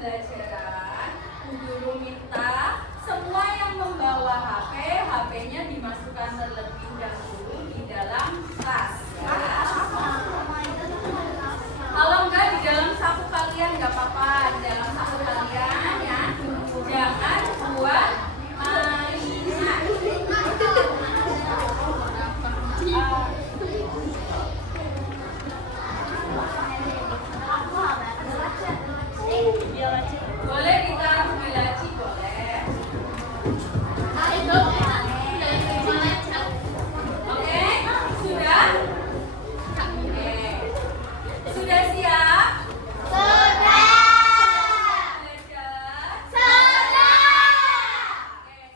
pembelajaran, Bu Guru minta semua yang membawa HP, HP-nya dimasukkan terlebih dahulu di dalam tas. Ya. Kalau enggak di dalam saku kalian nggak apa-apa, di dalam saku kalian ya. Jangan buat mainan. Boleh ditaruh di laci, boleh. Oke, sudah? Oke. Sudah siap?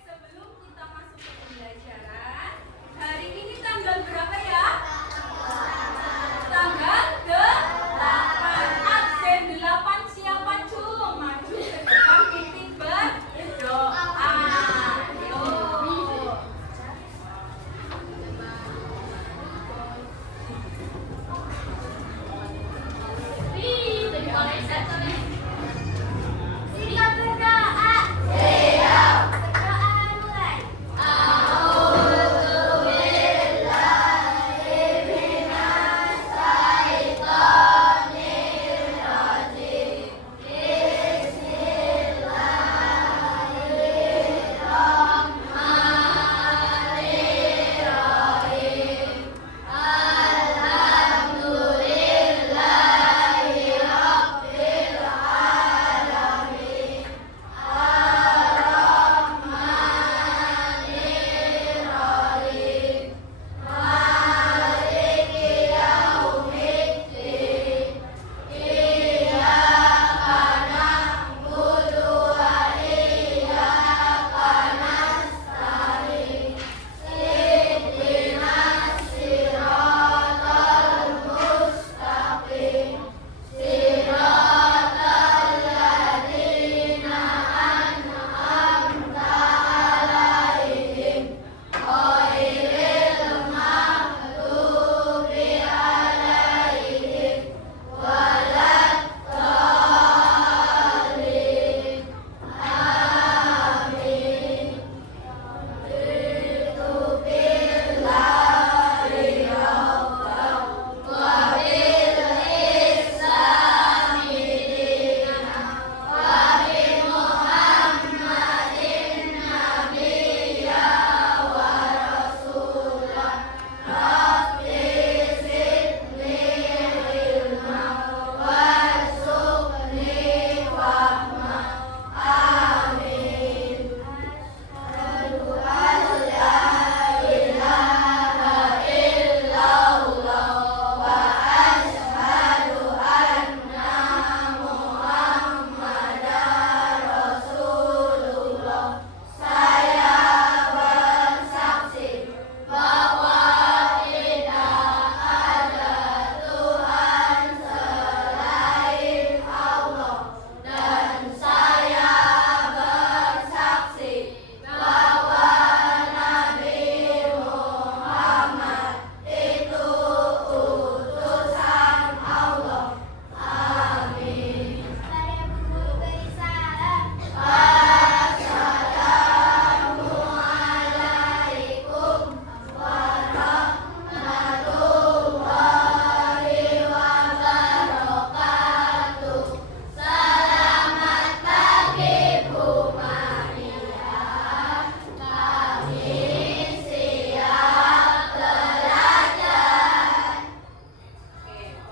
Sebelum kita masuk ke pembelajaran, hari ini tanggal berapa ya? Tanggal 8. Absen 8 siapa cung? Maju ke depan titik berdoa. Yuk. Siap berdoa. Siap. Berdoa mulai.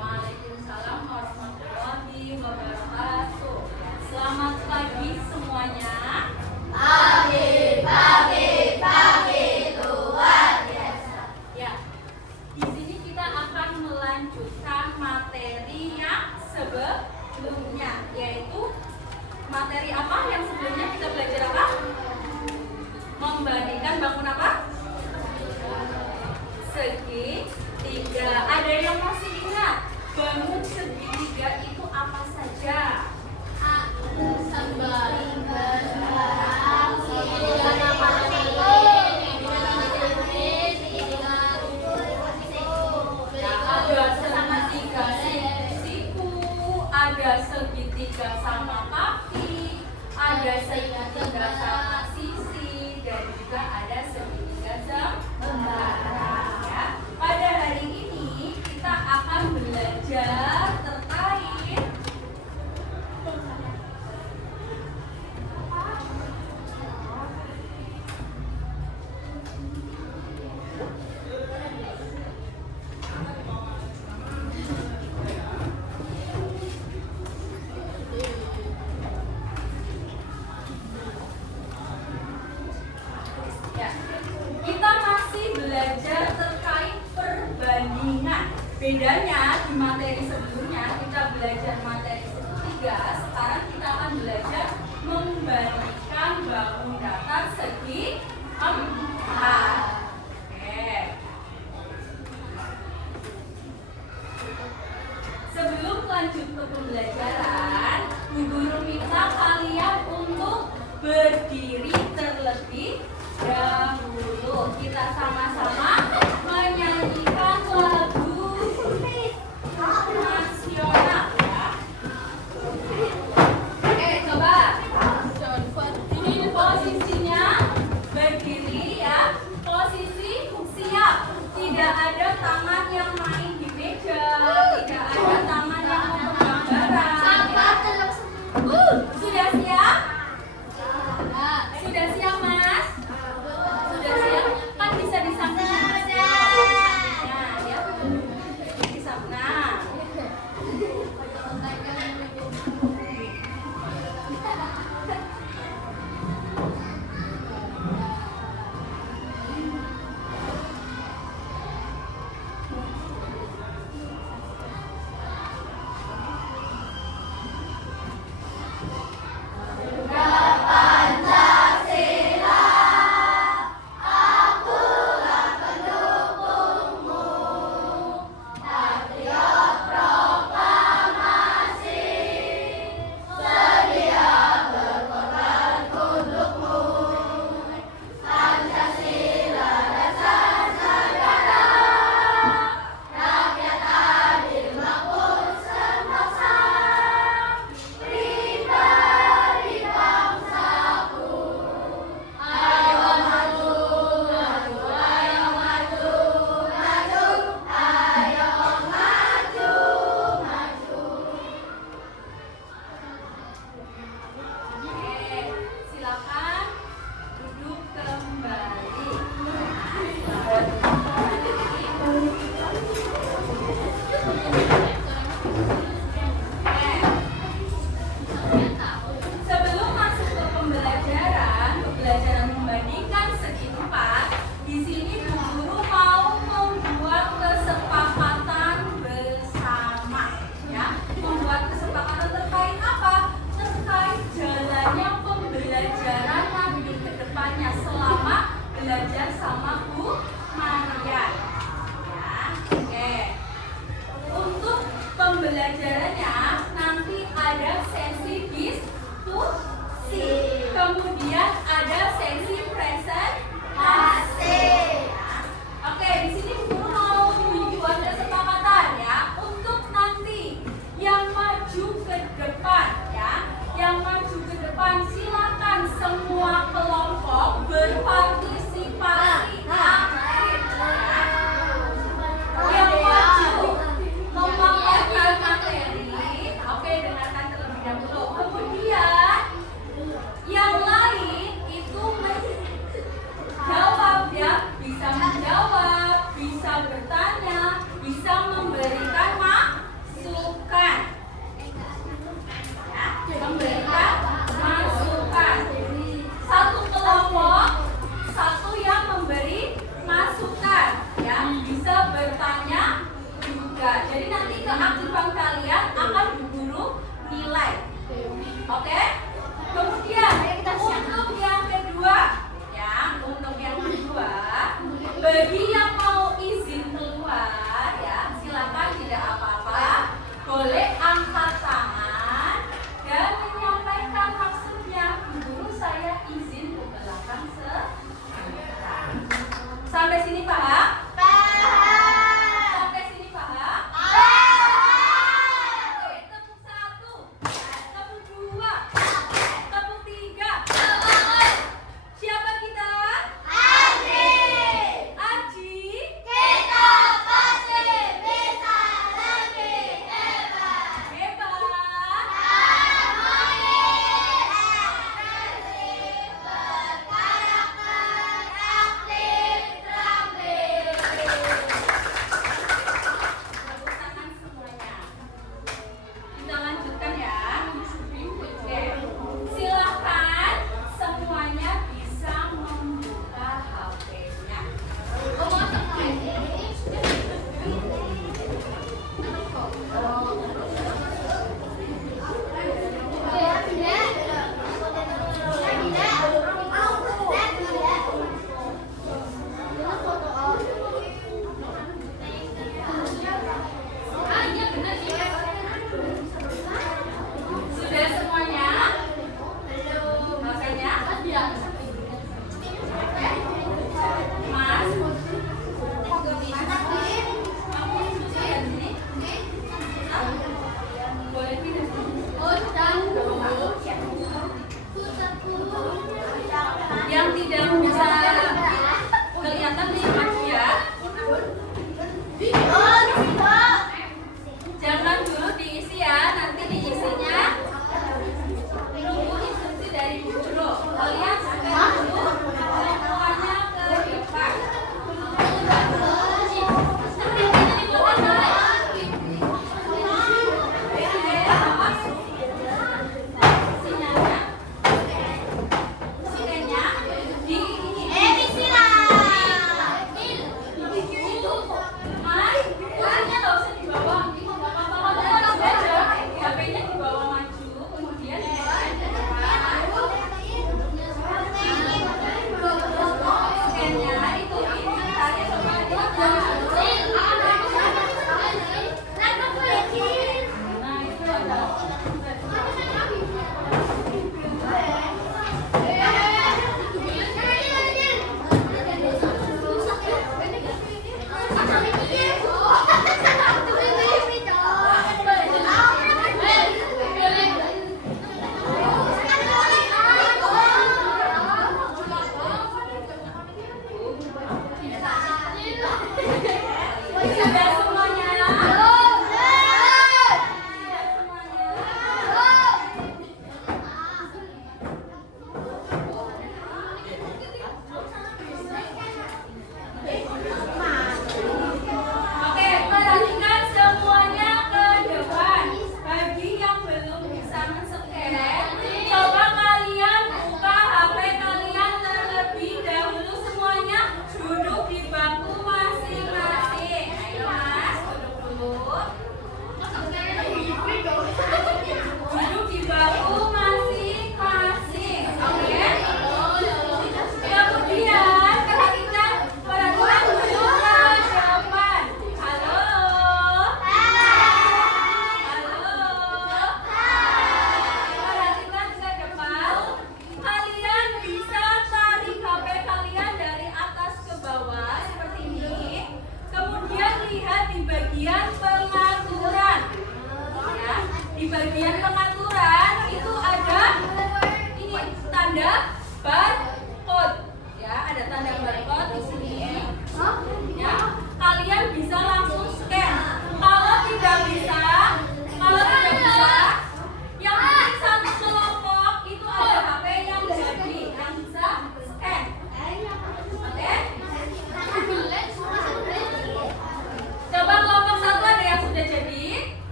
Waalaikumsalam warahmatullahi wabarakatuh. Selamat pagi semuanya. Pagi, luar biasa. Ya, di sini kita akan melanjutkan materi yang sebelumnya, yaitu materi apa yang sebelumnya kita belajar apa? Membandingkan bangun apa? Segitiga. Ada yang masih ingat bangun segitiga itu apa saja? Sembari ada segitiga sama kaki, Bedanya di materi sebelumnya kita belajar materi 3, sekarang kita akan belajar membandingkan bangun datar segi 4. Oke. Sebelum lanjut ke pembelajaran, Bu Guru minta kalian untuk berdiri terlebih dahulu. Kita sama-sama menyanyikan lagu nasional ya. Oke, coba. Ini posisinya berdiri ya. Posisi siap. Tidak ada tangan yang main di meja. Tidak ada tangan yang memegang barang. Sampah Ya. telur semua. Sudah siap?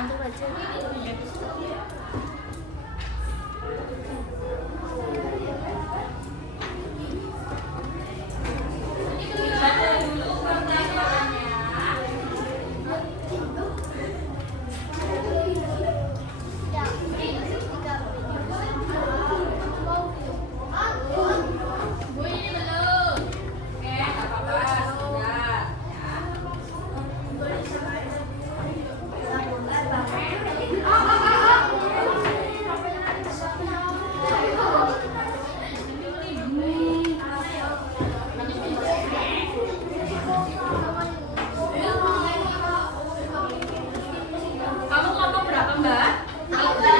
Dibantu baca. Baca dulu pertanyaannya. Bu, ini belum. Oke, nggak apa-apa, sudah. Kamu kelompok berapa, Mbak? Kelompok?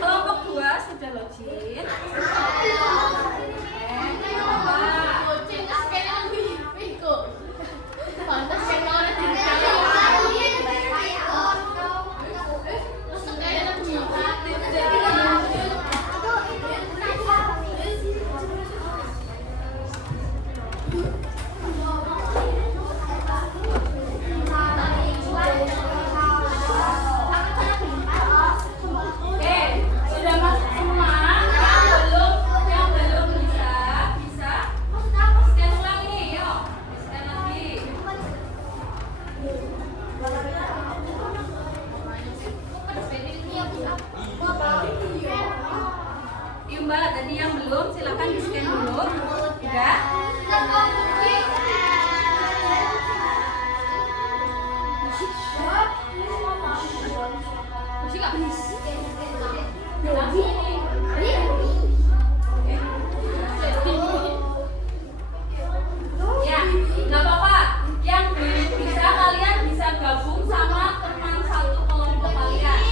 Kelompok 2 sudah login. Oke, sudah masuk semua. Yang belum bisa scan ulang ini, yuk. Scan lagi. Yuk, Mbak, tadi yang belum silakan di scan dulu. Udah? Ya, nggak apa-apa. Yang belum bisa kalian bisa gabung sama teman satu kelompok kalian.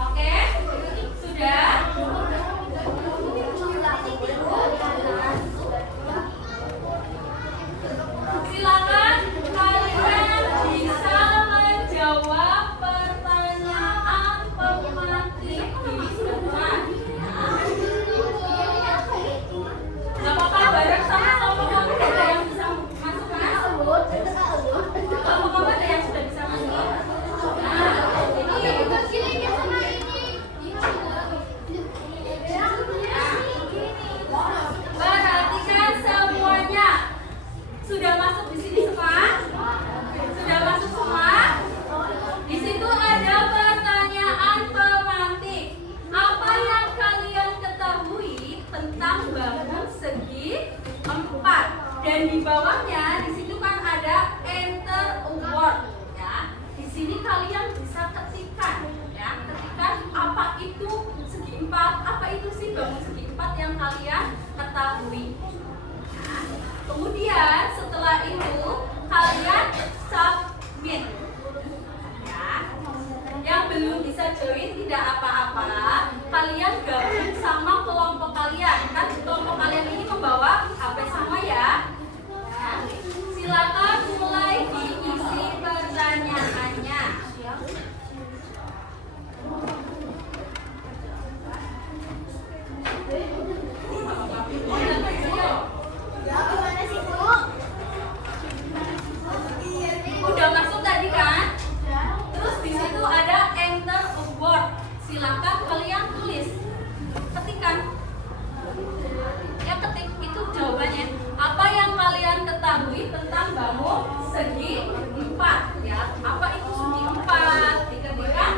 Oke? Sudah? Silakan kalian bisa menjawab pertanyaan pemantik di depan. Nggak apa-apa, bareng sama kelompok kamu ada yang bisa masuk, Mas? Kelompok kamu ada yang sudah bisa masuk? Nah, perhatikan semuanya. Sudah masuk di sini semua? Sudah masuk semua? Di situ ada pertanyaan pemantik. Apa yang kalian ketahui tentang bangun segi 4? Dan di bawahnya di situ kan ada enter a word, ya. Di sini kalian bisa ketikkan, ya. Ketikkan apa itu segi 4? Apa itu sih bangun segi 4 yang kalian ketahui? Nah, kemudian setelah itu kalian submit. Ya. Yang belum bisa join tidak apa-apa. Kalian gabung sama kelompok kalian. Kan kelompok kalian ini membawa HP sama ya. Ya. Silakan mulai diisi pertanyaannya. Udah masuk tadi kan? Terus di situ ada enter a word. Silakan kalian tulis. Ketikkan. Ya, ketik itu jawabannya. Apa yang kalian ketahui tentang bangun segi 4? Ya, apa itu segi 4? Diketikkan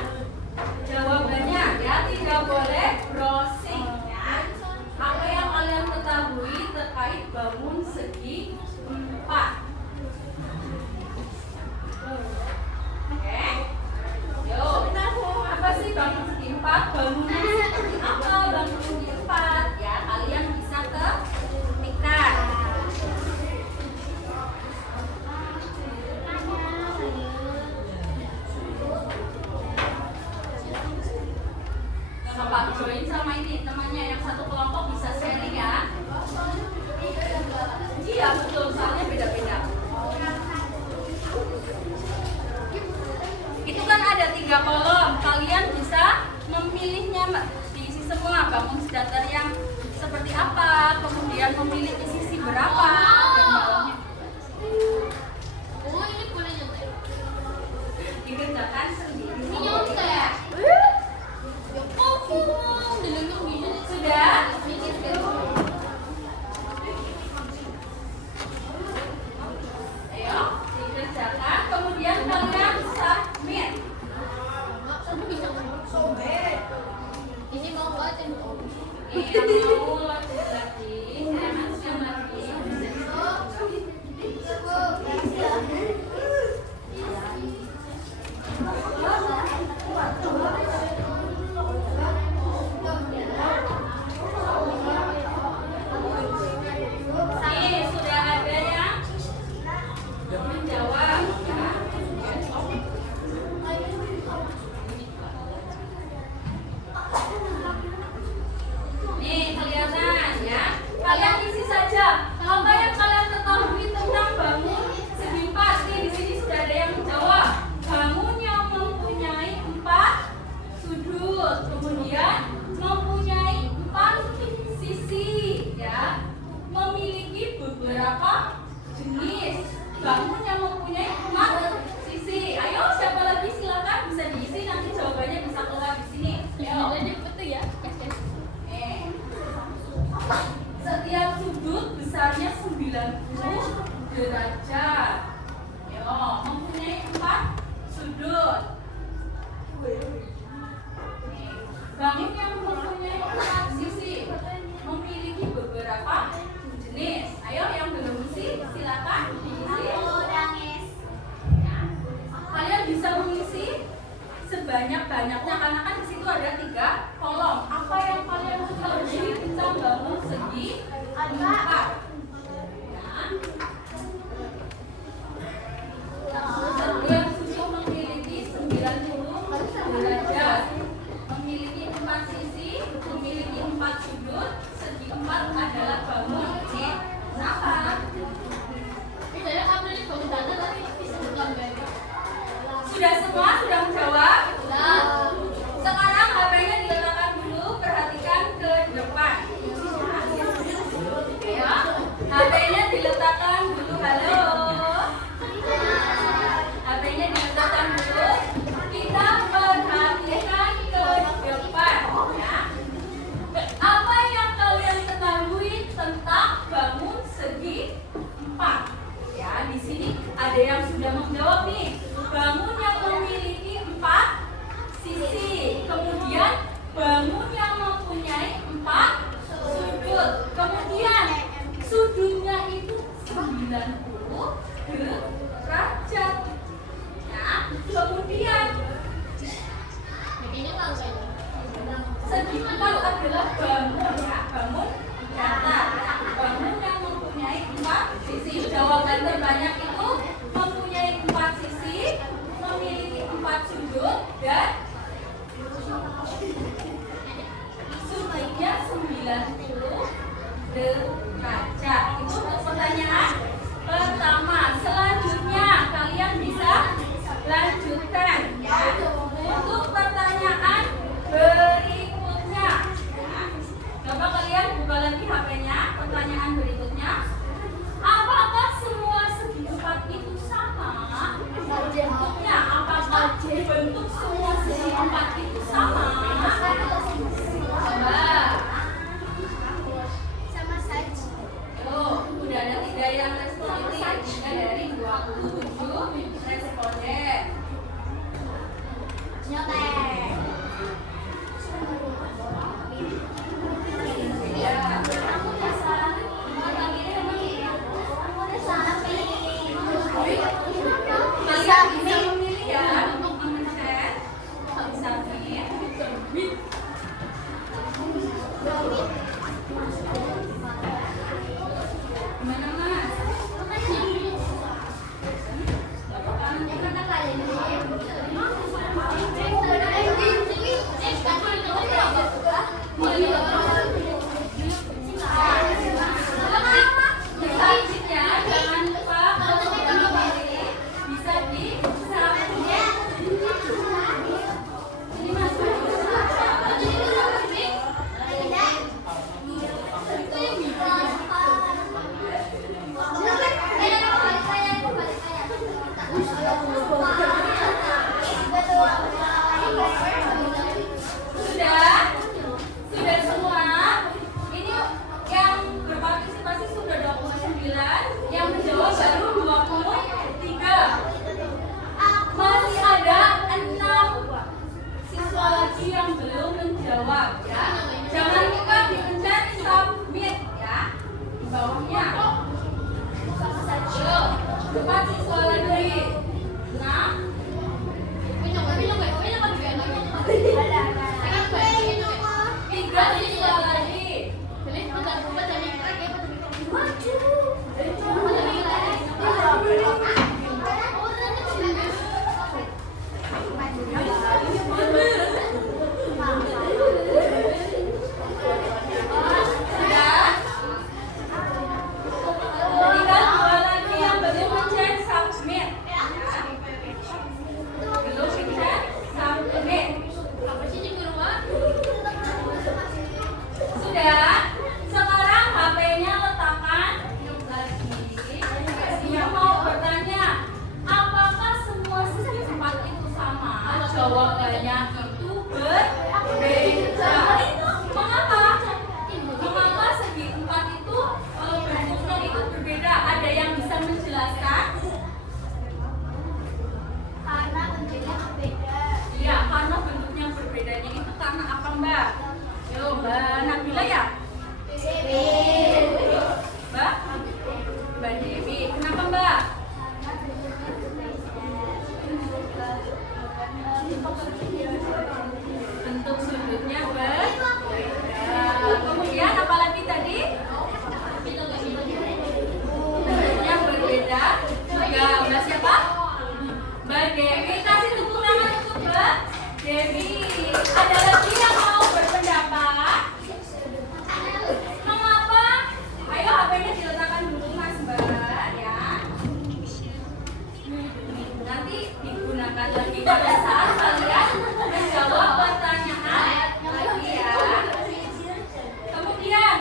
jawabannya, ya. Tidak boleh browsing, ya. Apa yang kalian ketahui terkait bangun segi 4? Oke. Yuk. Apa sih bangun segi 4? Bangunan seperti apa bangun segi 4? Ya, kalian bisa ketikkan. Gak apa-apa, join sama ini temannya yang satu kelompok bisa sharing ya. Iya betul, soalnya beda-beda. Itu kan ada 3 kolom, kalian bisa memilihnya, Mbak. Diisi semua, bangun datar yang seperti apa, kemudian memilih di sisi berapa, dan bawahnya. Oh, ini boleh nyontek. kerjakan sendiri. Ini nyontek ya? Ya kok dilengkung gini. Sudah? Ayo, dikerjakan. Kemudian kalian submit. Aku bisa sobek. Ini mau buatin. Iya, mau lanjut lagi. Lanjut lagi. Nih, sudah ada yang menjawab ya. Nih, kelihatan ya. Kalian isi saja apa yang kalian ketahui tentang bangun segi empat. Nih, di sini sudah ada yang menjawab. Bangun yang mempunyai 4 sudut, kemudian mempunyai 4 sisi, ya. Memiliki beberapa jenis. Bangun yang mempunyai 4 sisi. Ayo, siapa lagi silakan bisa diisi, nanti jawabannya bisa keluar di sini. Ayo. Jadi betul ya. Setiap sudut besarnya 90 derajat. Yo, mempunyai 4 sudut. Bangun yang mempunyai 4 sisi memiliki beberapa jenis. Ayo, yang belum isi silakan diisi. Ya. Kalian bisa mengisi sebanyak-banyaknya karena kan di situ ada 3 kolom. Apa yang kalian ketahui tentang bangun segi 4? Setiap sudut memiliki 90 derajat, memiliki 4 sisi, memiliki 4 sudut, segi 4 adalah bangun. Kenapa? Saya kamu ini bangun dana tapi bukan bebek. Sudah semua sudah menjawab? Nah, Sekarang HP-nya diletakkan dulu, perhatikan ke depan. Ya, HP-nya diletakkan dulu. Halo. HP-nya diletakkan dulu. Kita perhatikan ke depan. Ya. Apa yang kalian ketahui tentang bangun segi 4? Ya, di sini ada yang sudah menjawab nih. Bangun yang memiliki 4 sisi, kemudian bangun yang mempunyai 4 sudut, kemudian sudutnya itu 90 derajat. Nah, kemudian bikinnya kalau kayak segi 4 adalah bangun, ya, bangun datar. Bangun yang mempunyai 4 sisi. Jawaban terbanyak itu mempunyai 4 sisi, memiliki 4 sudut, dan sudutnya 90 derajat. Itu untuk pertanyaan pertama. Selanjutnya kalian bisa lanjutkan ya. Untuk pertanyaan berikutnya, ya. Coba kalian buka lagi HP-nya. Pertanyaan berikutnya, apakah semua segi 4 itu sama bentuknya? Apakah bentuk semua segi 4 itu sama? Coba. sama saja. Tuh, udah ada 3 yang respon ini, artinya dari 27 responden. Nyontek. Ya. Kalian bisa memilih ya untuk men-share. Bisa pilih. Gimana Mas? Selanjutnya jangan lupa kalau mau pilih bisa di jawabannya itu berbeda. Mengapa? Mengapa segi empat itu bentuknya itu berbeda? Ada yang bisa menjelaskan? Karena bentuknya berbeda. Iya, karena bentuknya berbedanya itu karena apa, Mbak? Yo, Mbak Nabila ya? Mbak? Mbak Dewi. Kenapa, Mbak? Bentuk sudutnya berbeda. Kemudian apa lagi tadi? Bentuknya berbeda. Juga Mbak siapa? Mbak Dewi. Kasih tepuk tangan untuk Mbak Dewi. Ada lagi yang mau berpendapat? Mengapa? Ayo HP-nya diletakkan dulu Mas Mbak ya. Nanti digunakan lagi pada saat kalian menjawab pertanyaan lagi ya. Kemudian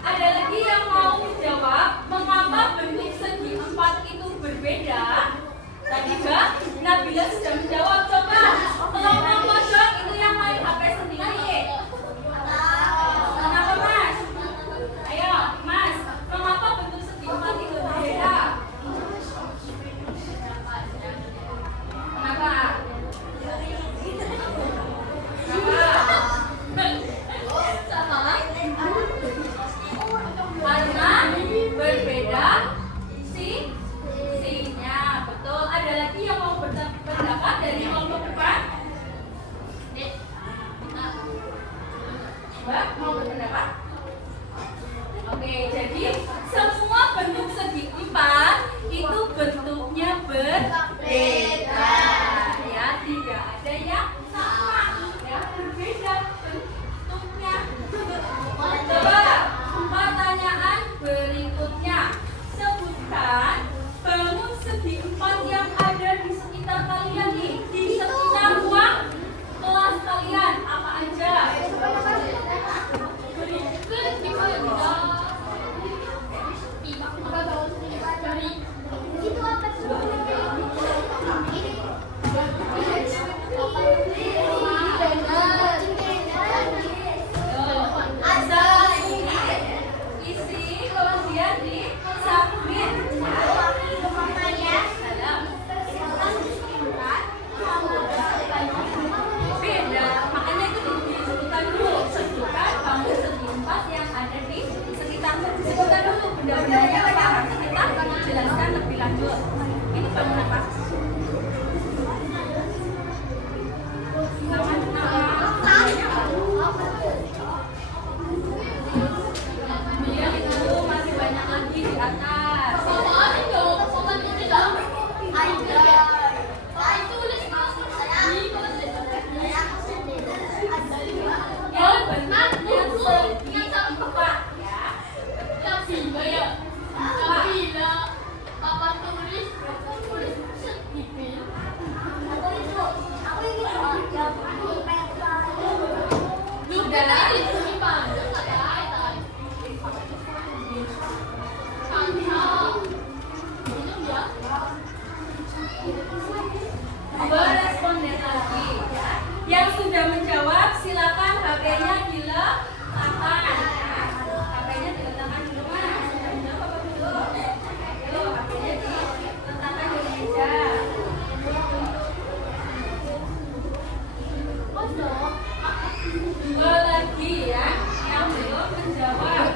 ada lagi yang mau menjawab mengapa bentuk segi empat itu berbeda? Tadi Mbak Nabila sudah menjawab. Coba kelompok pojok itu yang main HP sendiri. Kenapa Mas? Ayo Mas, mengapa bentuk segi empat itu berbeda? Kenapa? Karena berbeda sisinya. Betul. Ada lagi yang mau berpendapat dari kelompok depan? Mbak mau berpendapat? Oke, jadi semua bentuk segi empat itu bentuknya berbeda. Ya, tidak ada yang sama, yang berbeda bentuknya. Coba pertanyaan berikutnya. Sebutkan bangun segi empat yang ada di sekitar kalian nih, di sekitar ruang kelas kalian. Apa aja? Itu apa tuh? Ada isi kemudian disambungin. Dalam beda, makanya itu disebutkan dulu. Sebutkan bangun segi empat yang ada di sekitarmu. Sebutkan dulu benda-bendanya apa. Nanti kita jelaskan lebih lanjut. Ini bangun apa? Bangun Iya, itu masih banyak lagi di atas. Yang bentuknya segi empat ya. Beresponden lagi ya. Yang sudah menjawab silakan HP-nya diletakkan ya. HP-nya diletakkan dulu Mas. Sudah menjawab apa belum? Ayo HP-nya diletakkan di meja. Dua lagi ya yang belum menjawab.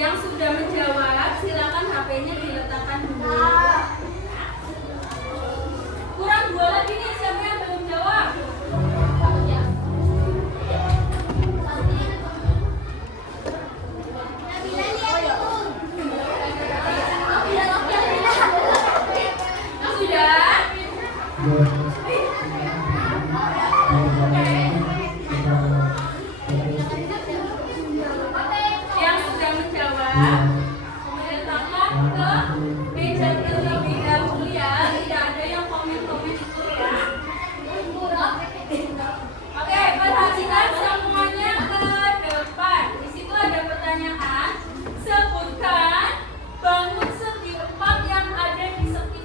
Yang sudah menjawab silakan HP-nya diletakkan dulu. Kurang dua lagi nih, siapa yang belum jawab? Yang sudah menjawab diletakkan ke meja terlebih dahulu ya. Tidak ada yang komen-komen itu ya. Oke, perhatikan semuanya ke depan. Di situ ada pertanyaan. Sebutkan bangun segi empat yang ada di sekitar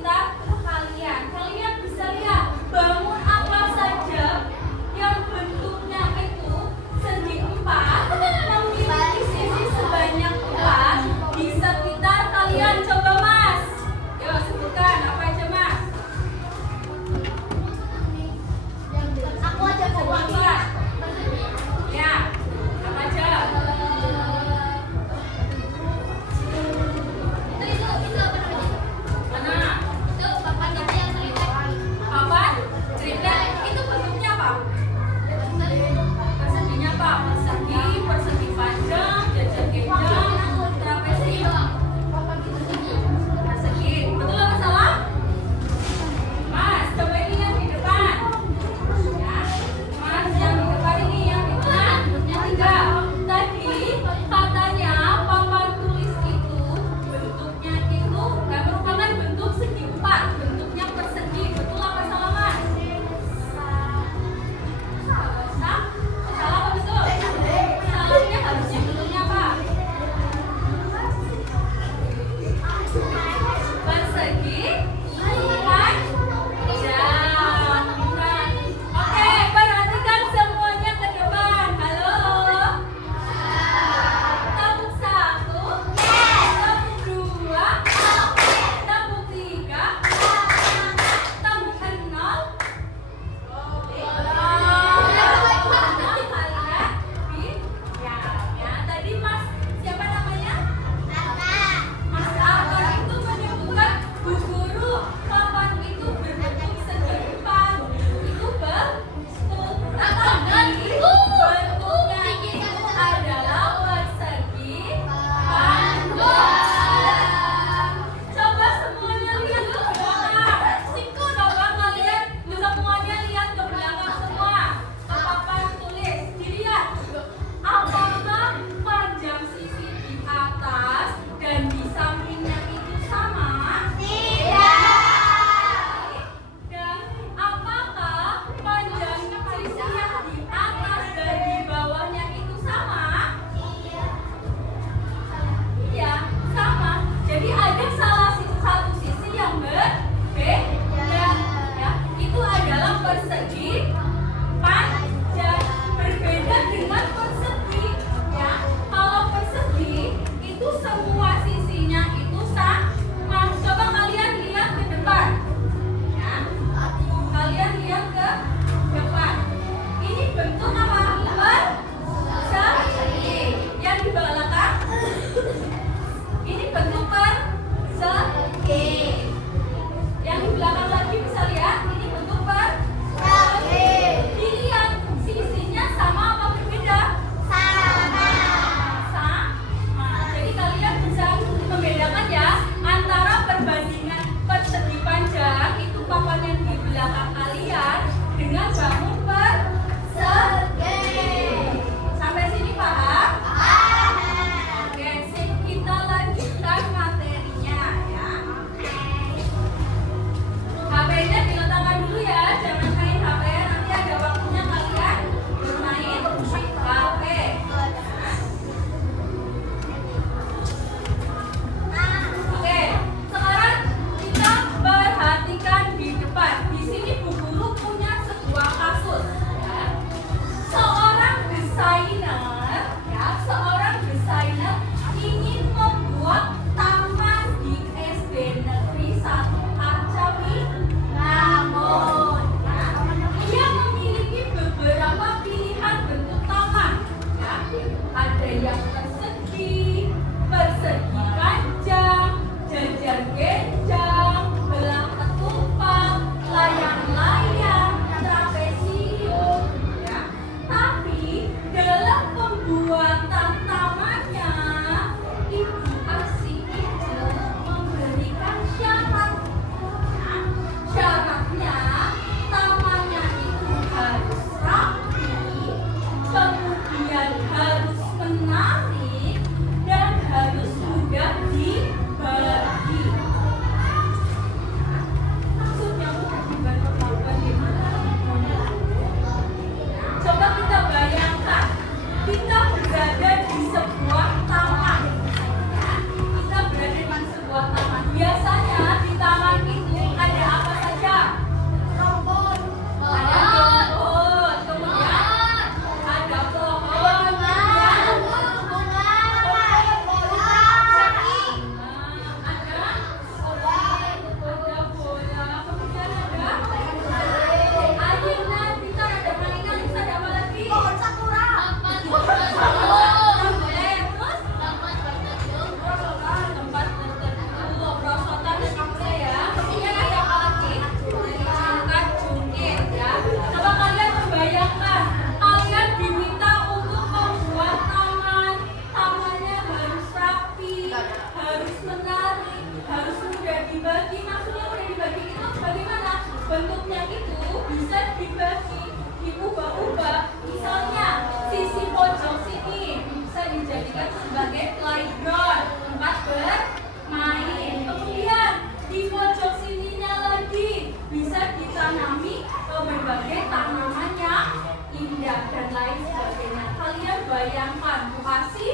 bentuknya itu bisa dibagi, diubah-ubah. Misalnya sisi pojok sini bisa dijadikan sebagai playground, tempat bermain. Kemudian di pojok sininya lagi bisa ditanami berbagai tanaman yang indah dan lain sebagainya. Kalian bayangkan, Bu Asi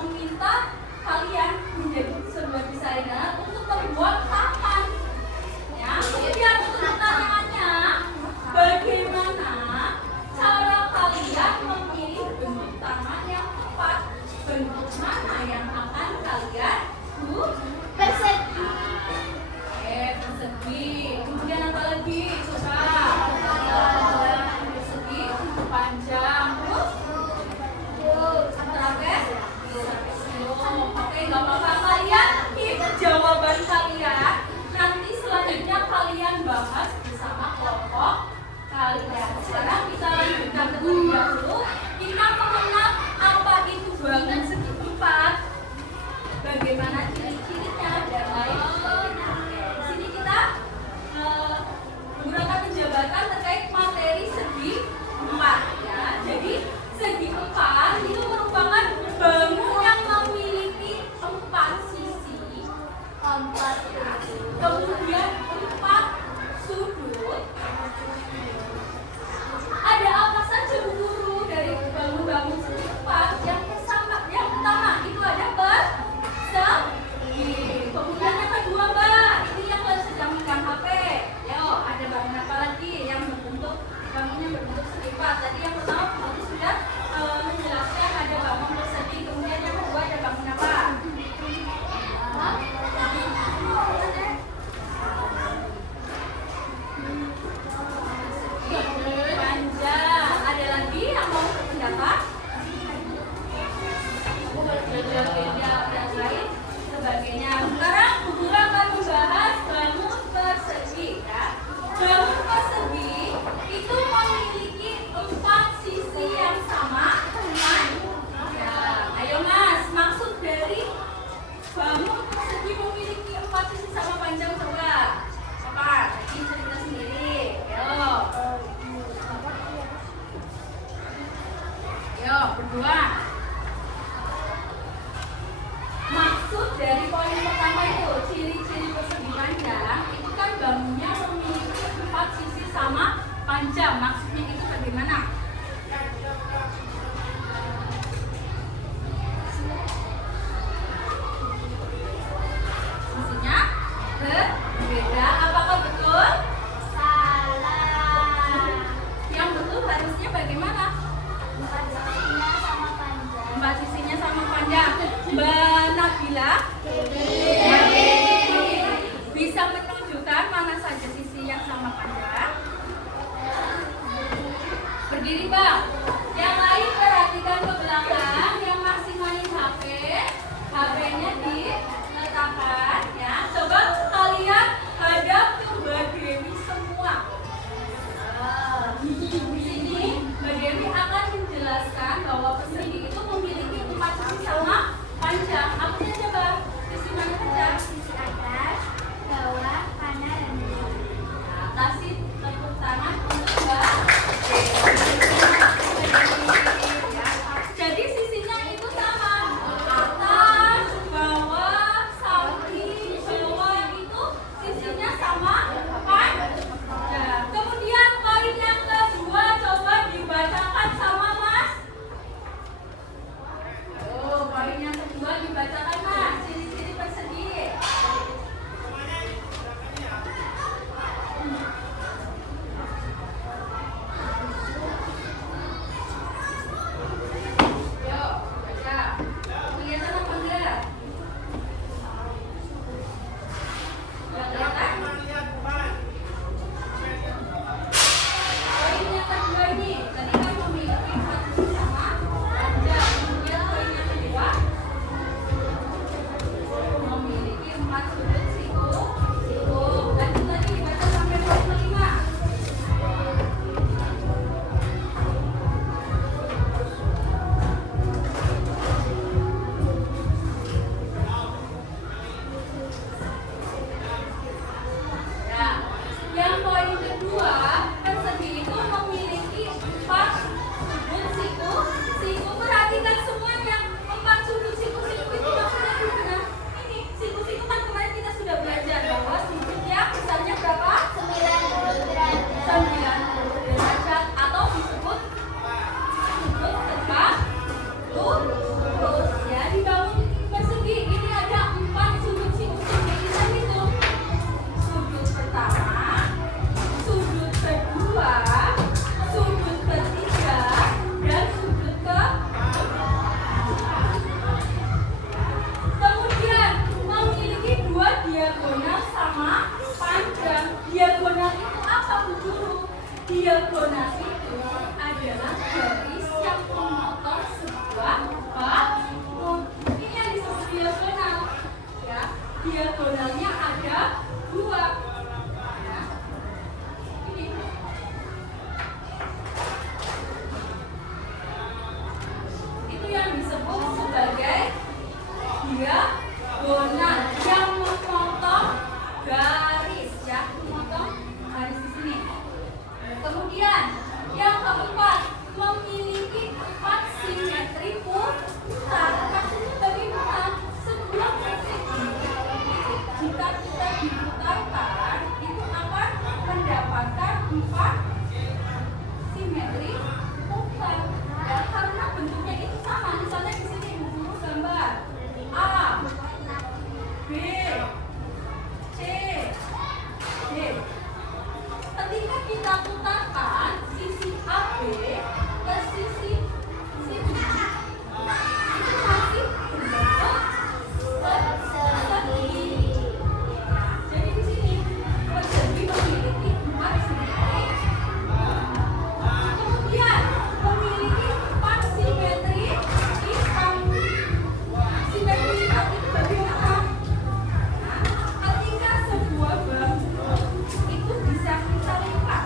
meminta kalian menjadi sebuah desainer untuk membuat taman. Ya, kemudian untuk pertanyaannya, bagaimana cara kalian memilih bentuk taman yang tepat? Bentuk mana yang akan kalian Persegi. persegi. Kemudian apa lagi? Coba. Persegi, panjang, terus terakhir. Oke, nggak apa-apa, kalian itu jawaban kalian. Nanti selanjutnya kalian bahas bersama kelompok kalian. Sekarang kita lanjutkan terlebih dahulu. Kita mengenal apa itu bangun segi empat, bagaimana ciri-cirinya dan lain sebagainya. Di sini kita menggunakan penjabatan terkait materi segi empat. Ya, jadi segi empat itu merupakan bangun yang memiliki 4 sisi, 4 kemudian 4 sudut. Ada apa saja Bu Guru dari bangun-bangun segi empat? Yang pertama itu ada persegi. Kemudian yang kedua Mbak, ini yang sedang megang HP. Yo, ada bangun apa lagi yang berbentuk bangunnya berbentuk segi empat? Tadi yang pertama aku sudah menjelaskan ada bangun persegi. Kemudian yang kedua ada bangun apa? Panjang. Ada lagi yang mau berpendapat? Beda-beda dan lain sebagainya. Sekarang Bu Guru akan membahas bangun persegi. Ya. Bangun persegi itu memiliki 4 sisi yang sama. Ya. Ayo Mas, maksud dari bangun persegi memiliki 4 sisi sama panjang coba. Apa? Ini cerita sendiri. Yo, berdua. Maksud dari poin pertama itu ciri-ciri persegi panjang itu kan bangunnya memiliki 4 sisi sama panjang. Maksudnya itu bagaimana? Sisinya berbeda. Apakah betul? Salah. Yang betul harusnya bagaimana? 4 sisinya sama panjang. Mbak Nabila bisa menunjukkan mana saja sisi yang sama panjang? Berdiri Mbak. Yang lain perhatikan ke belakang. Yang masih main HP, HP-nya diletakkan ya. Coba kalian hadap ke Mbak Dewi semua. Di sini Mbak Dewi akan menjelaskan bahwa persegi itu memiliki 4 sisi sama panjang. Apa saja Mbak? diagonal sama panjang. Diagonal itu apa Bu Guru? Diagonal itu adalah garis yang memotong sebuah bangun. Ini yang disebut diagonal. Ya, diagonalnya ada dua. Ya. Ini. Itu yang disebut sebagai diagonal yang memotong garis, ya, memotong garis di sini. Kemudian yang keempat, memiliki 4 simetri putar. Maksudnya bagaimana? Sebuah persegi jika kita diputarkan itu akan mendapatkan 4 simetri putar. Ya, karena bentuknya itu sama. Misalnya di sini Bu Guru gambar A, B, C, D. Ketika kita putarkan sisi AB ke sisi sini, itu masih berbentuk persegi. Jadi di sini persegi memiliki 4 simetri. Kemudian memiliki 4 simetri hitam. Simetri hitam itu bagaimana? Nah, ketika sebuah bambu itu bisa kita lipat,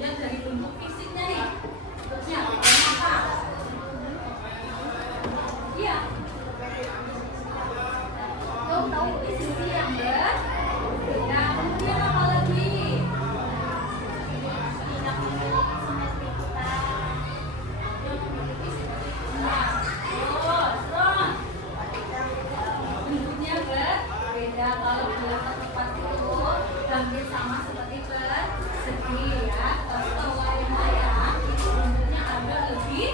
Dilihat dari bentuk fisiknya nih. Bentuknya apa? Iya. Tahu di sisi yang berbeda. Kemudian apa lagi? Tidak memiliki simetri kita. Bentuknya berbeda. Kalau dilihat tepat itu hampir sama seperti persegi ya. Kalau layang-layang itu bentuknya agak lebih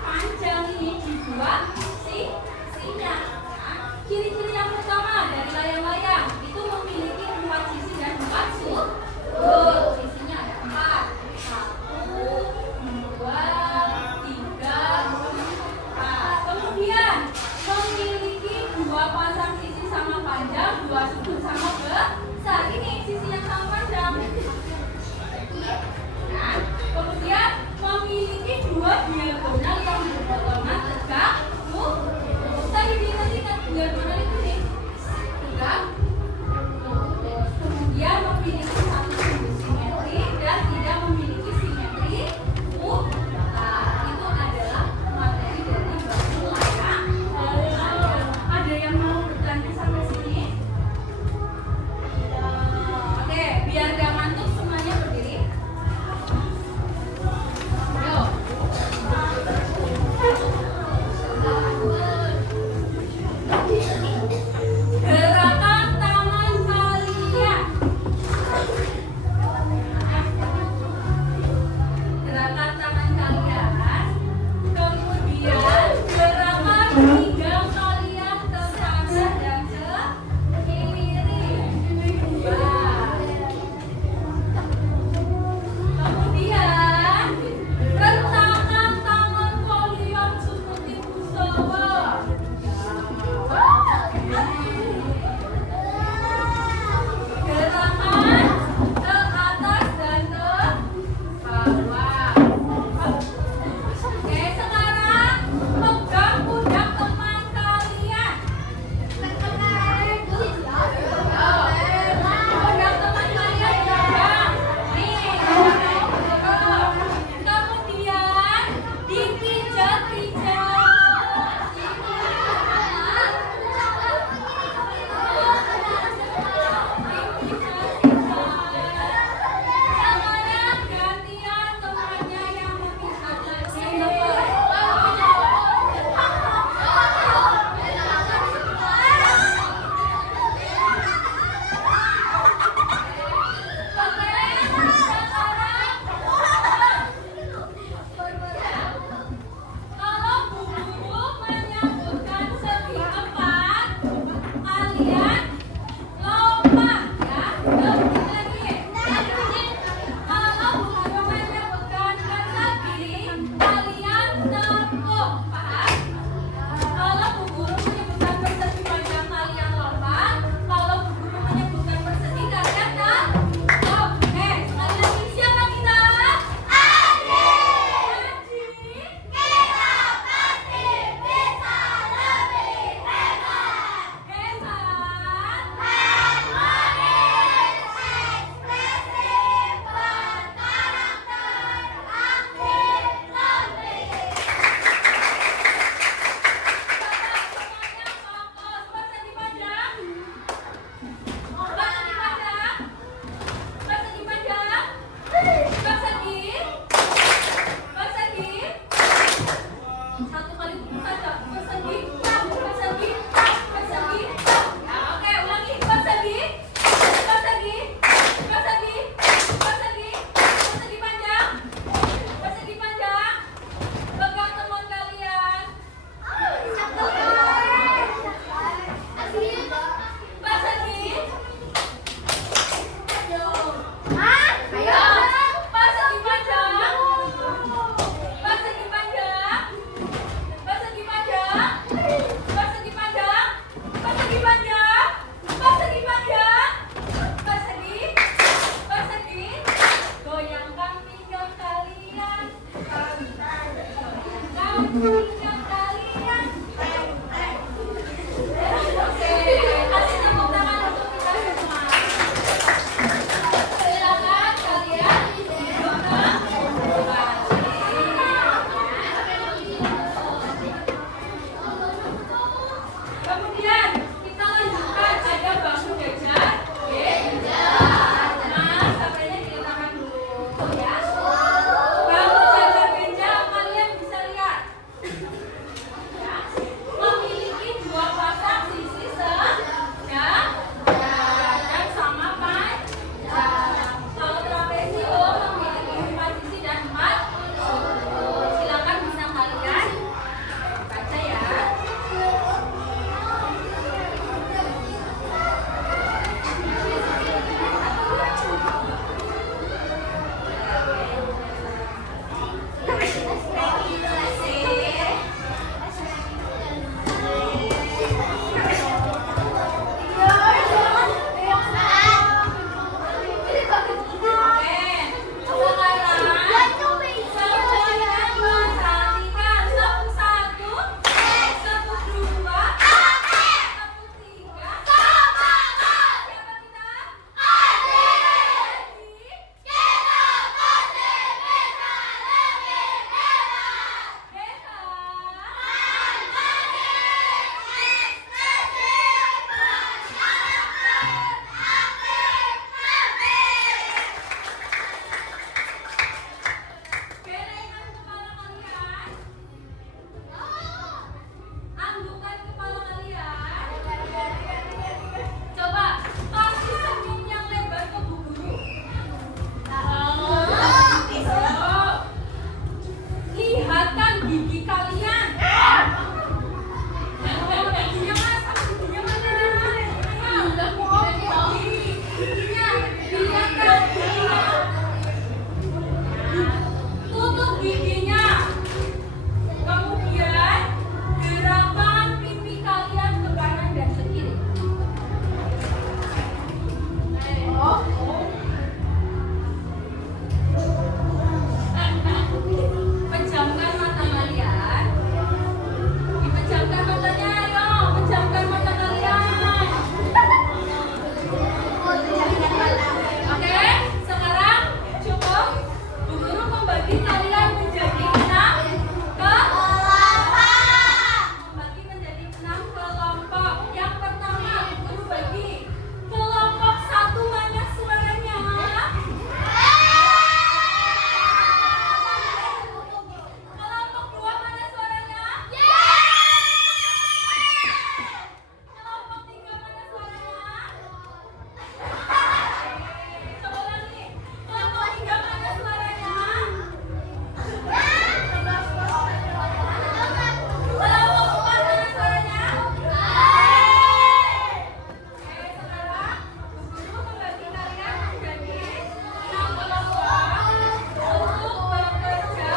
panjang nih di dua sisinya. Ciri-ciri yang pertama dari layang-layang itu memiliki 4 sisi dan 4 sudut. Sisinya ada 4. 1, 2, 3, 4. Kemudian memiliki 2 pasang sisi sama panjang, 2 sudut sama besar. Ini sisi yang sama panjang. Nah, kemudian memiliki 2 diagonal yang berpotongan tegak lurus. Tadi diingat diagonal itu nih tegak lurus. Kemudian memiliki satu sudut simetri dan tidak memiliki simetri mutlak. Itu adalah materi dari batu layang. Ada yang mau bertanya sampai sini? Oke, biar gak ngantuk semuanya berdiri. Yuk. Gerakan tangan kalian. Gerakan tangan kalian. Kemudian gerakan pinggang kalian ke kanan dan ke kiri. Kemudian rentangkan tangan kalian seperti pesawat. Gerakan ke atas dan ke bawah. Oke, sekarang pegang pundak teman kalian. Pundak teman kalian pegang. Nih. Kemudian dipijat-pijat. Sekarang gantian temannya yang memijat Kalau Bu Guru menyebutkan segi empat, kalian lompat ya. Lebih lagi. Kalau Bu Guru menyebutkan persegi, kalian tepuk. Paham? Kalau Bu Guru menyebutkan persegi panjang, kalian lompat. Kalau Bu Guru menyebutkan persegi, kalian tepuk. Sekali lagi, siapa kita? Aji. Kita pasti bisa lebih hebat. Harmonis, ekspresif, berkarakter, aktif, lebih. Semuanya fokus. Persegi panjang. Persegi panjang. Persegi panjang. Persegi. Persegi. Satu kali saja. Persegi. Persegi. Persegi. Ya, oke, ulangi. Persegi. Persegi. Persegi. Persegi. Persegi panjang. Persegi panjang. Pegang teman kalian. Persegi. Ayo. Persegi panjang. Persegi panjang. Persegi panjang. Persegi panjang. Persegi panjang. Persegi panjang. Persegi. Persegi. Goyangkan pinggang kalian. Goyangkan pinggang kalian. Oke, kasih tepuk tangan untuk kita semua. Silakan kalian duduk Bagi kalian menjadi 6 kelompok. Membagi menjadi 6 kelompok. Yang pertama, guru bagi kelompok 1 mana suaranya? Kelompok 2 mana suaranya? Kelompok 3 mana suaranya? Coba lagi. Kelompok 3 mana suaranya? Kelompok 4 mana suaranya? Sekarang guru membagi kalian menjadi 6 kelompok untuk bekerja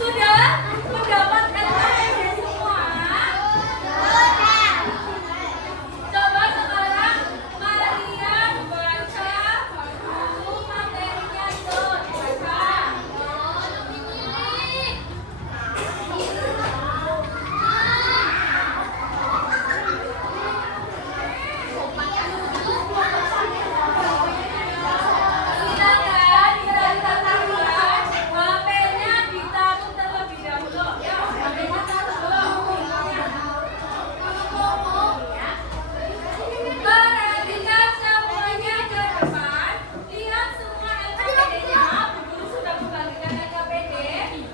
Sudah mendapatkan materi semua? Coba sekarang kalian baca dulu materinya itu. Baca. Silakan ditandakan, HP-nya ditaruh terlebih dahulu. Ya, HP-nya taruh dulu. Perhatikan semuanya ke depan. Lihat semua LKPD-nya. Guru sudah membagikan LKPD.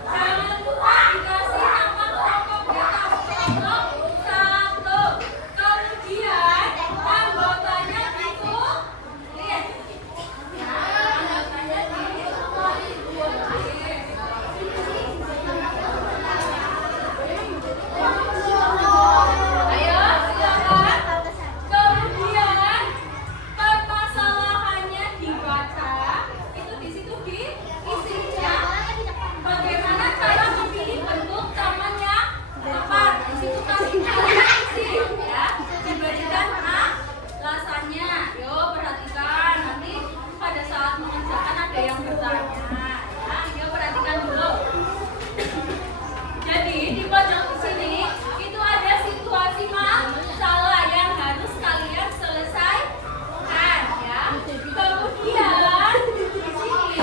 Jangan lupa dikasih nama kelompok di atas. Kelompok 1. Kemudian anggotanya itu lihat. Anggotanya Ayo, silakan. Kemudian permasalahannya dibaca. Itu di situ diisinya. Bagaimana cara memilih bentuk taman yang tepat? Di situ kasih isi ya. Diberikan alasannya. Yo, perhatikan nanti pada saat mengerjakan ada yang bertanya. Ya, yo perhatikan dulu. Jadi di pojok di sini itu ada situasi masalah yang harus kalian selesaikan ya. Kemudian di sini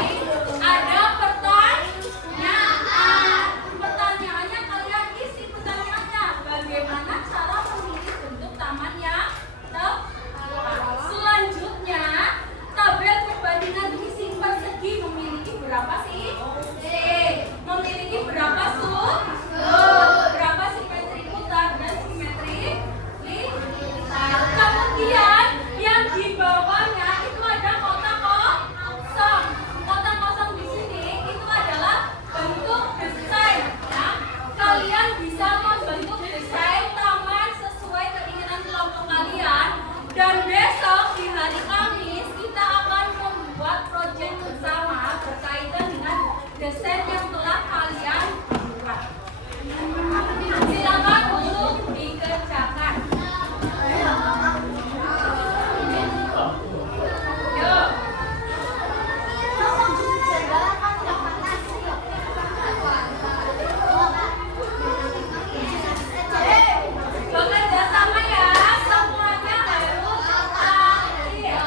ada pertanyaan. Pertanyaannya kalian isi pertanyaannya. Bagaimana cara memilih bentuk taman yang tepat? Selanjutnya tabel perbandingan isi persegi memiliki berapa sih? Memiliki berapa sudut? Berapa simetri putar dan simetri litar? Kemudian yang di bawahnya itu ada kotak kosong. Kotak kosong di sini itu adalah bentuk desain. Ya. Kalian bisa membentuk desain taman sesuai keinginan kelompok kalian. Dan besok di hari Kamis kita akan membuat proyek bersama berkaitan dengan desain yang telah kalian buat. Silakan untuk dikerjakan. Yuk. Bekerja sama ya, semuanya harus aktif.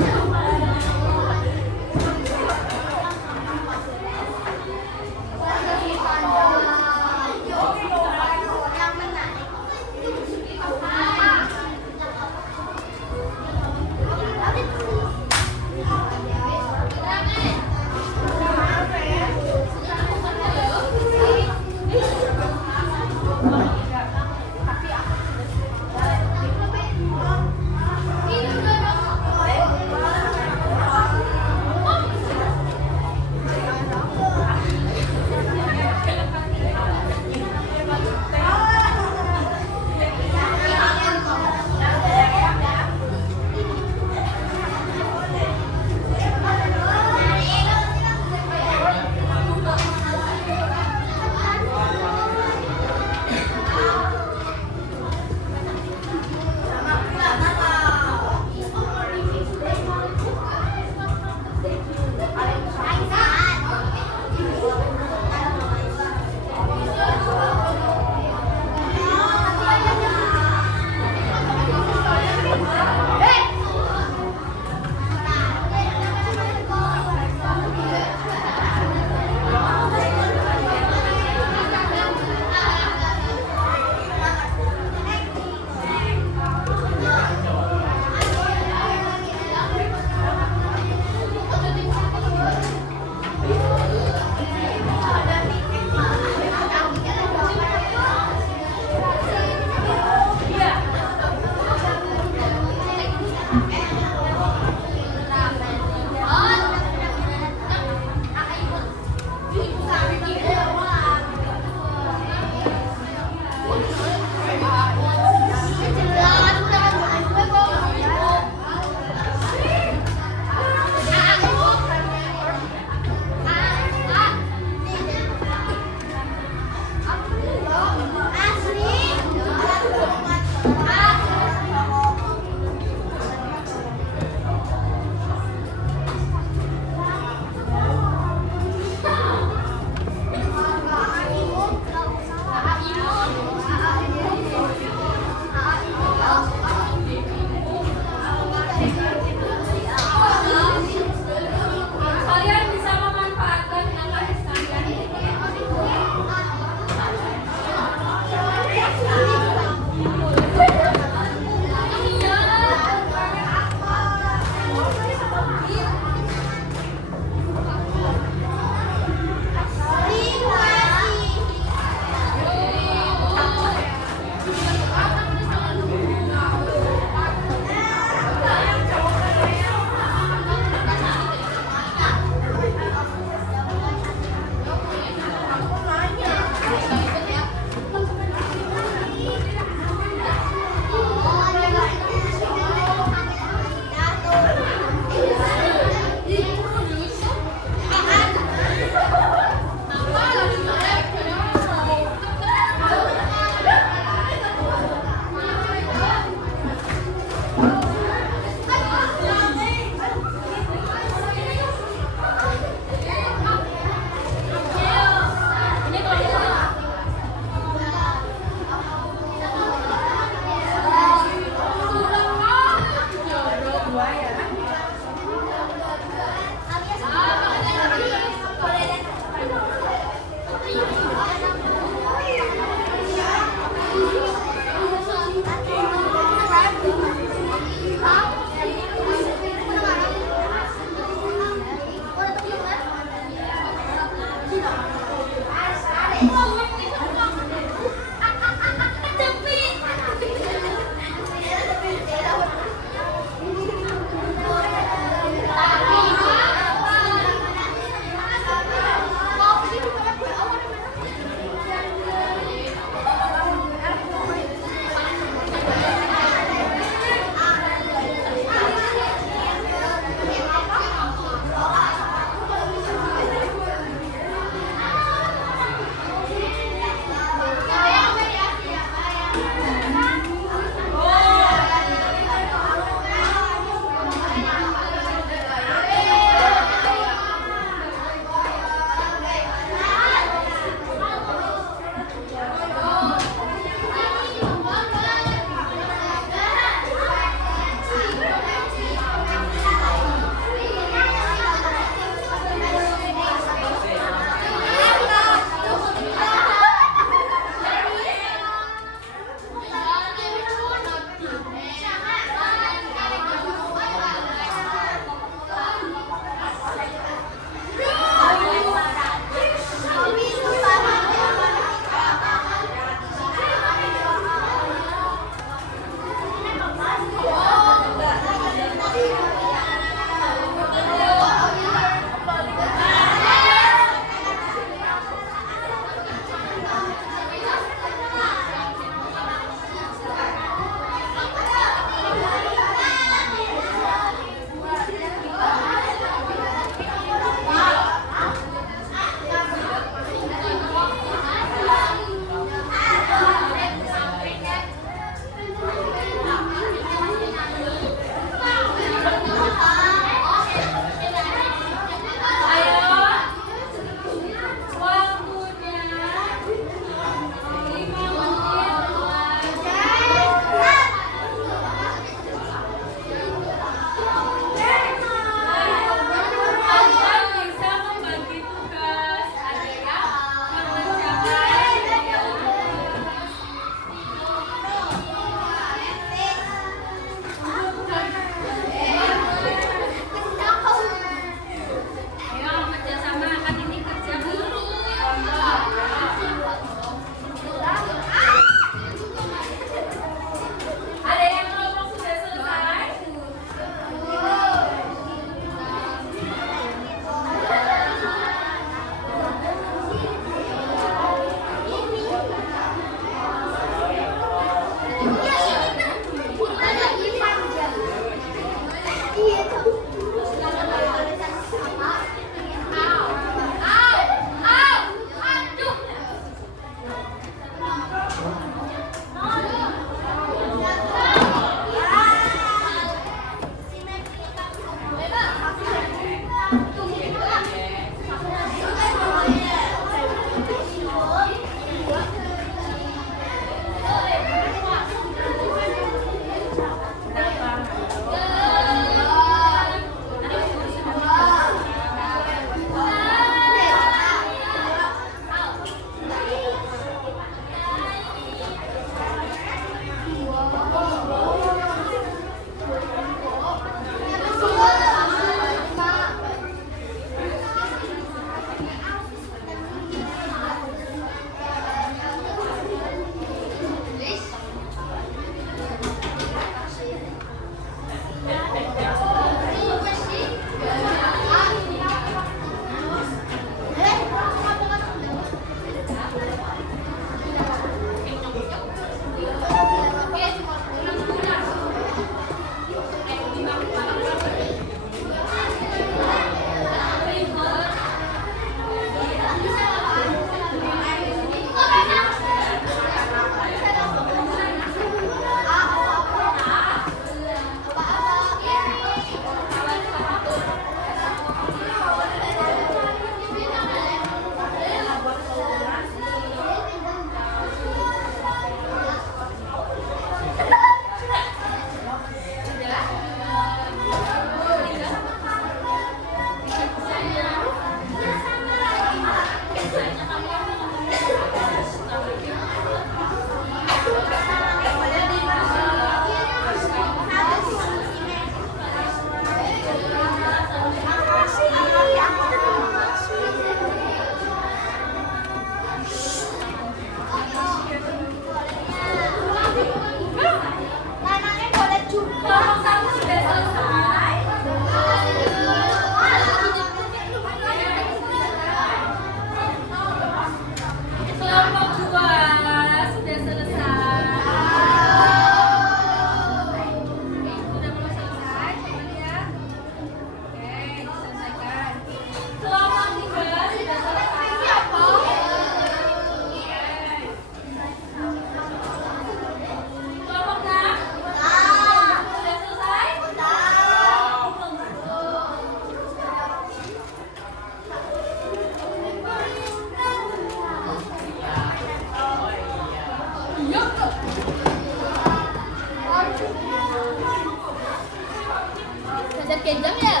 Kenjang ya?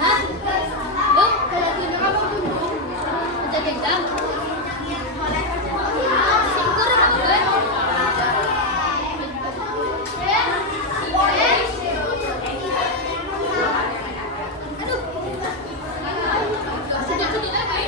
Hah? Lu kalau tunjuk apa tunjuk? Pencet kenjang. Singkur apa gue? Sedih-sedih lagi.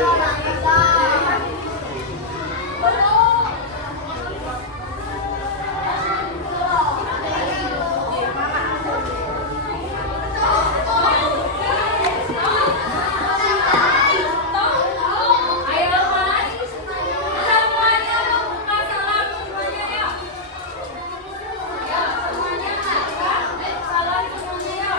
Ayo mas, semuanya membuka salam semuanya ya. Ya semuanya buka salam semuanya ya.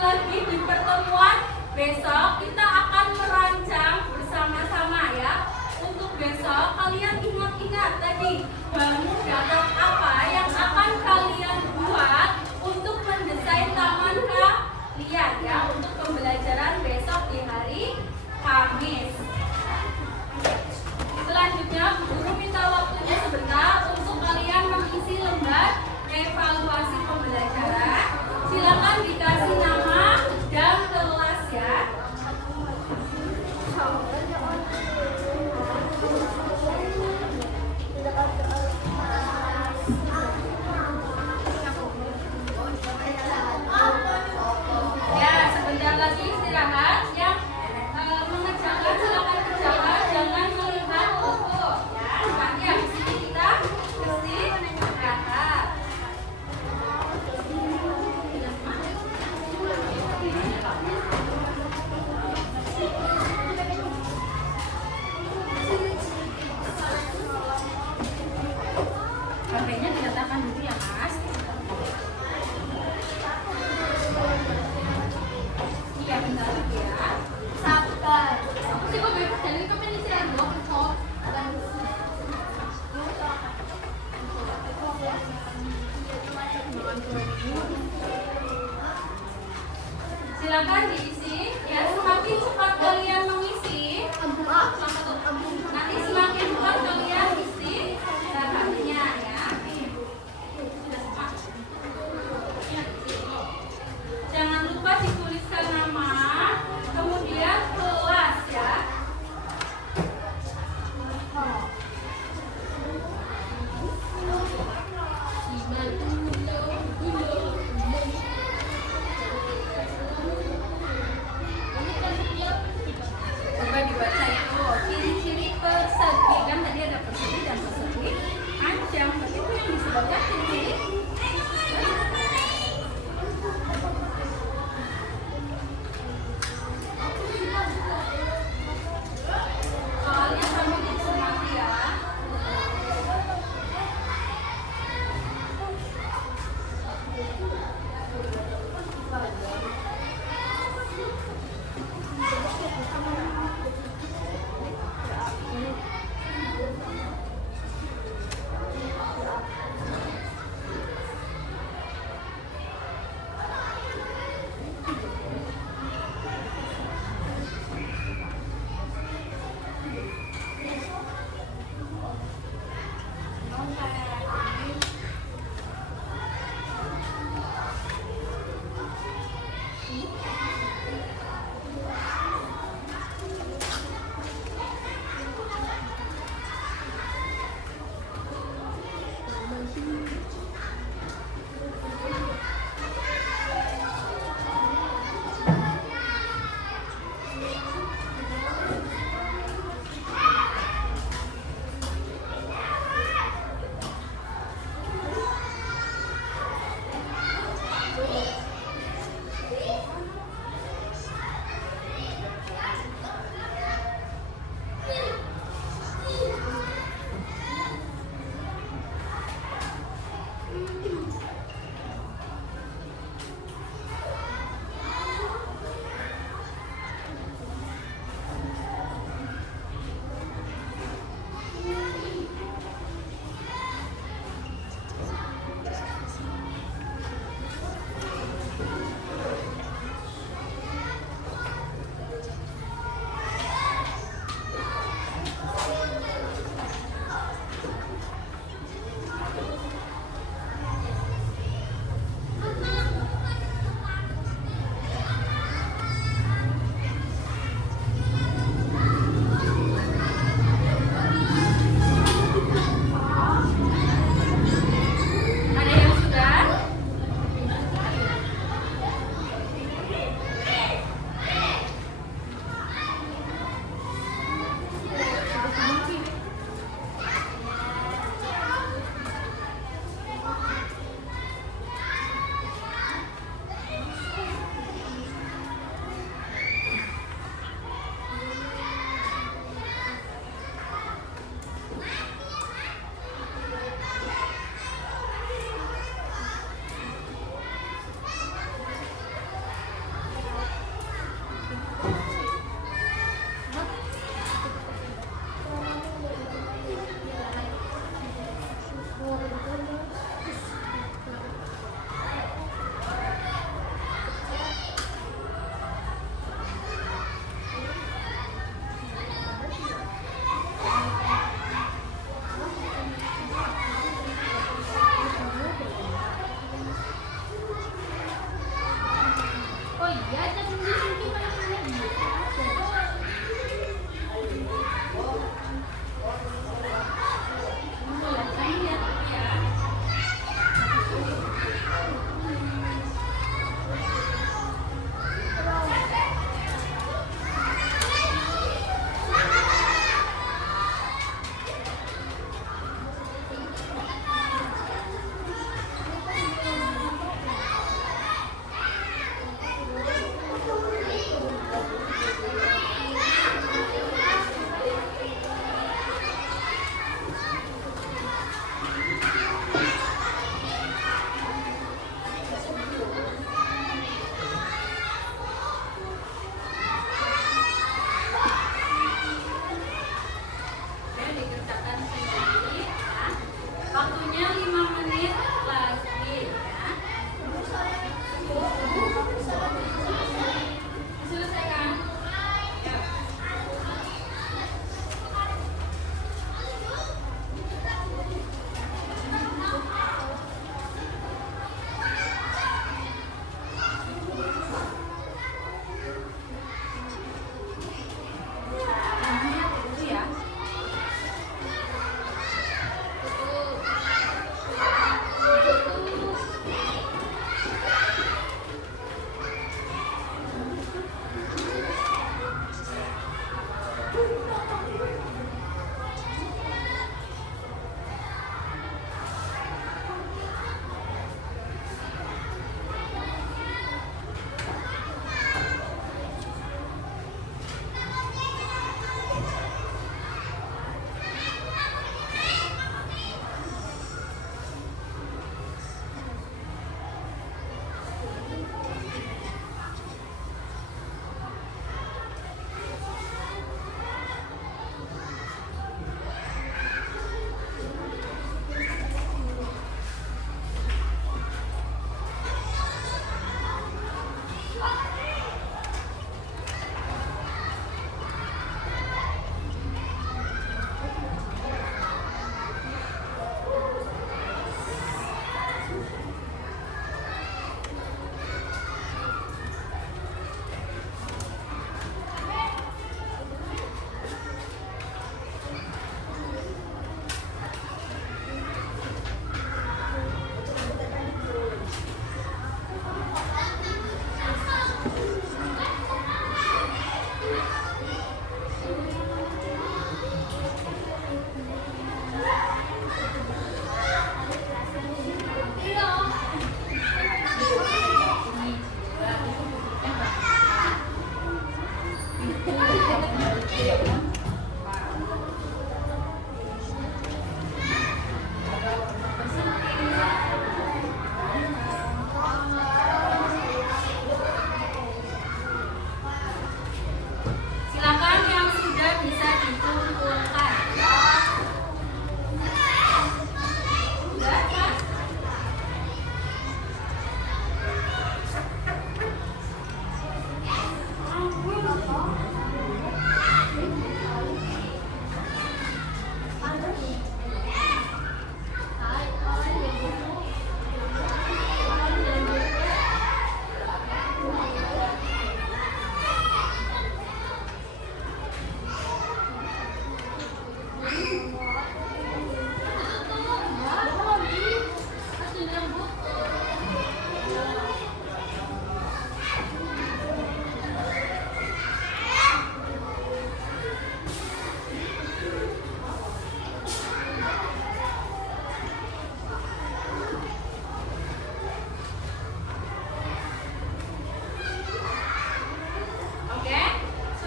lagi di pertemuan besok. Kita akan merancang bersama-sama ya. Untuk besok kalian ingat-ingat tadi bahan dapat apa yang akan kalian buat untuk mendesain taman kalian ya untuk pembelajaran besok di hari Kamis. Selanjutnya guru minta waktunya sebentar untuk kalian mengisi lembar evaluasi pembelajaran. Silakan dikasih nama dan kelas ya. Ya, sebentar lagi istirahat. Yang mengerjakan silakan kerjakan, jangan melihat foto ya. Nanti habis ini kita istirahat. HP-nya diletakkan dulu ya, Mas. Iya, bentar lagi ya. Sabar. Aku sih kok bebas dari itu kan istirahat dua kecok. Silakan diisi ya, semakin cepat kalian mengisi nanti semakin cepat kalian isi daftarnya ya. Jangan lupa dituliskan nama kemudian kelas ya.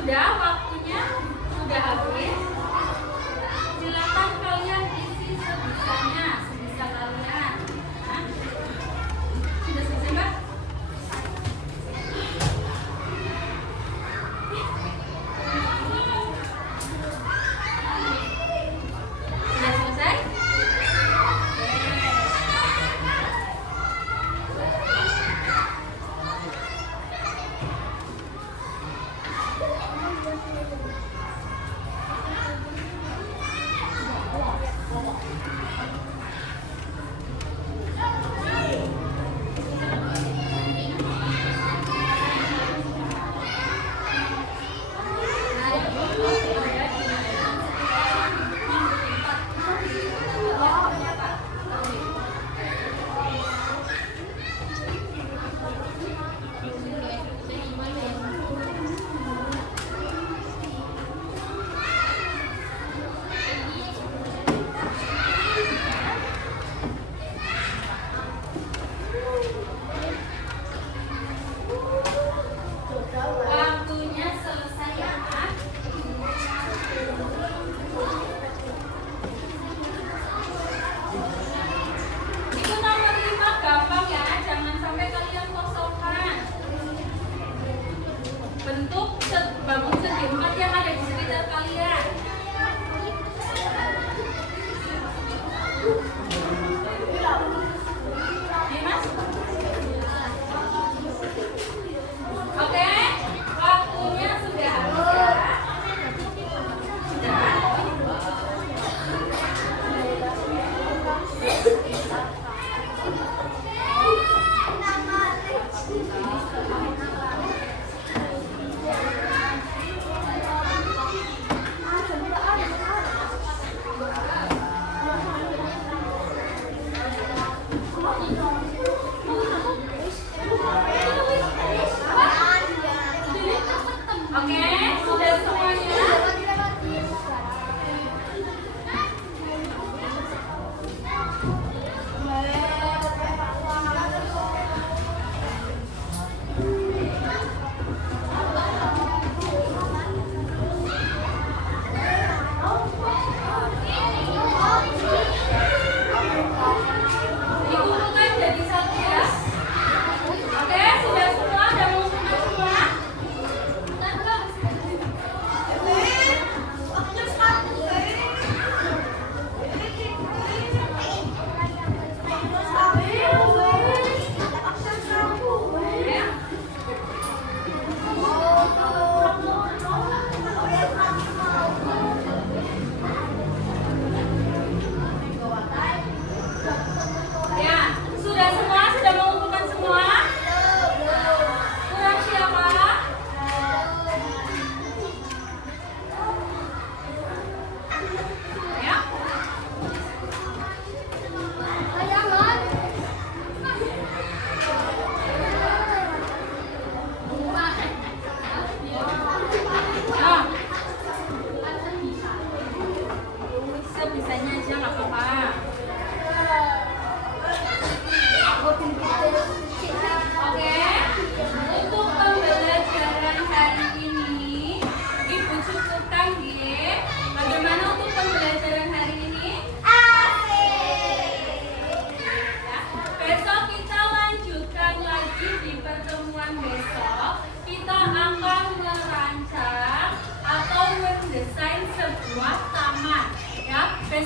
Sudah, waktunya sudah habis. Silakan kalian isi sebisanya, sebisa kalian. Nah, sudah selesai, Mbak? Sudah selesai?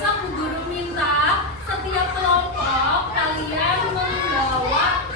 Besok Bu Guru minta setiap kelompok kalian membawa